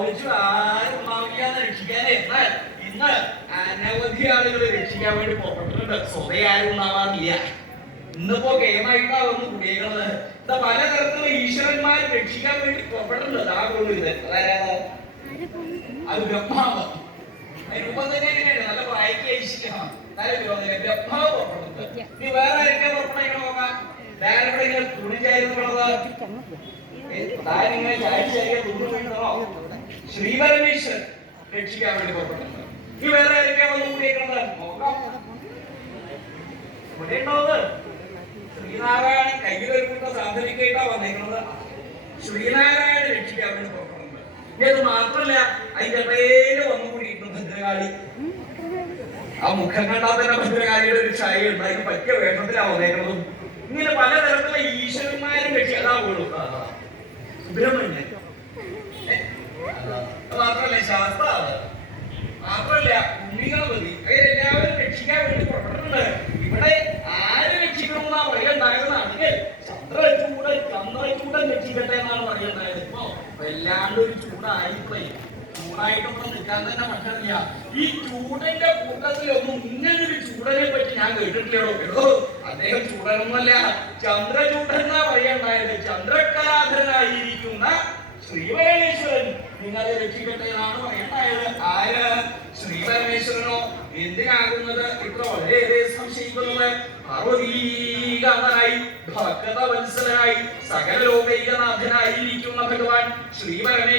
വിളിച്ചു ആരും ഉണ്ടാവില്ലാന്ന് രക്ഷിക്കാനേ. എന്നാൽ ഇന്ന് അനവധി ആളുകൾ രക്ഷിക്കാൻ വേണ്ടി പുറപ്പെട്ടിട്ടുണ്ട്. സ്വതേ ആരും ഉണ്ടാവാറില്ല. ഇന്നിപ്പോ കേമായിട്ടാ വന്ന് കുടിയേക്കുന്നത്. ഇത് പലതരത്തിലുള്ള ഈശ്വരന്മാർ രക്ഷിക്കാൻ വേണ്ടി പുറപ്പെട്ടിട്ടുണ്ട്. ആ കൊള്ളു ഇത് അതാരാണ്? അത് ബ്രഹ്മാവ്. രൂപം തന്നെ എങ്ങനെയാണ്? നല്ല പ്രായക്ക് ഐശ്വര്യമാണ്. ബ്രഹ്മാവ് പുറപ്പെടുന്നത്. ഇനി വേറെ ആരൊക്കെ പുറപ്പെടണം നോക്കാം. ഞാനിവിടെ ഇങ്ങനെ തുണിച്ചായിരുന്നുള്ളത് താനിങ്ങനെ ചായച്ചായ തുണി വീണോ? ശ്രീപരമേശ്വരൻ രക്ഷിക്കാൻ വേണ്ടി പുറപ്പെട്ടിട്ടുണ്ട്. ഈ വേറെ ആരൊക്കെ വന്ന് കൂടിയേക്കുന്നത് നോക്കാം. ഇവിടെ ഉണ്ടോത് ശ്രീനാരായണൻ കയ്യിലൊരുക്കുന്ന സാധനിക്കായിട്ടാ വന്നേക്കുന്നത്. ശ്രീനാരായണൻ രക്ഷിക്കാൻ വേണ്ടി പുറപ്പെടുന്നുണ്ട്. ഇനി അത് മാത്രല്ല, അതിന്റെ ഇടയില് വന്നു കൂടിയിട്ടുണ്ട് ഭദ്രകാളി. ആ മുഖം കണ്ടാൽ തന്നെ ഭദ്രകാളിയുടെ ഒരു ഛായ ഉണ്ട്. അതിന് പറ്റിയ വേഷത്തിലാ വന്നേക്കുന്നതും. ഇങ്ങനെ പലതരത്തിലുള്ള ഈശ്വരന്മാരും രക്ഷിക്കാവുള്ളൂ. സുബ്രഹ്മണ്യൻ മാത്രല്ല, ശാസ്താവ് മാത്രല്ല, ഉണ്ണിഗണപതി, അവരെല്ലാവരും രക്ഷിക്കാൻ വേണ്ടി പുറപ്പെട്ടിട്ടുണ്ട്. ഇവിടെ ആര് രക്ഷിക്കണമെന്നാ പറയുണ്ടായിരുന്ന അതിന് ചന്ദ്രചൂടൻ രക്ഷിക്കട്ടെ എന്നാണ് പറയുണ്ടായത്. ഇപ്പൊ വല്ലാണ്ട് ഒരു ചൂടായിപ്പോയി. ചൂടായിട്ടൊന്നും നിൽക്കാൻ തന്നെ പറ്റില്ല. ഈ ചൂടന്റെ കൂട്ടത്തിലൊന്നും ഇങ്ങനൊരു ചൂടനെ പറ്റി ഞാൻ കേട്ടിട്ടില്ലടോ. കേട്ടോ, അദ്ദേഹം ചൂടനൊന്നുമല്ല, ചന്ദ്രചൂടൻ എന്നാ പറയുണ്ടായത്. ചന്ദ്രകലാധരനായിരിക്കുന്ന ശ്രീപരമേശ്വരൻ നിങ്ങളെ രക്ഷിക്കട്ടെ എന്നാണ് പറയണ്ടായത്. ആര്? ശ്രീപരമേശ്വരനോ? എന്തിനാകുന്നത് ഇത്ര വളരെയേറെ സംശയിക്കുന്നത്? പാർവതീകാന്തനായി ഭക്തവത്സലനായി സകല ലോകൈകനാഥനായിരിക്കുന്ന ഭഗവാൻ ശ്രീപരമേശ്വരൻ